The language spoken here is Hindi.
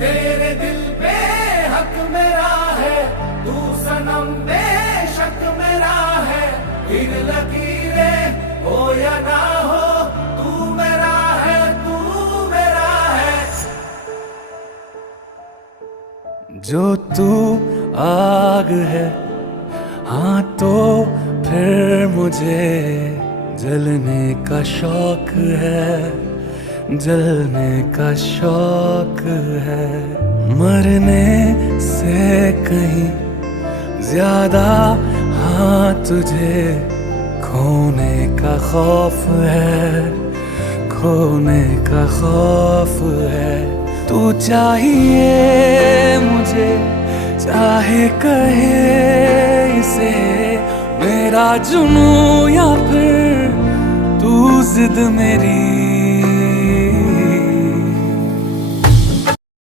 तेरे दिल पे हक मेरा है, तू सनम बेशक मेरा है। फिर लकीरें हो या ना हो, तू मेरा है, तू मेरा है। जो तू आग है, हाँ तो फिर मुझे जलने का शौक है, जलने का शौक है। मरने से कहीं ज्यादा हाँ तुझे खोने का खौफ है, खोने का खौफ है। तू चाहिए मुझे, चाहे कहे इसे मेरा जुनून या फिर तू जिद मेरी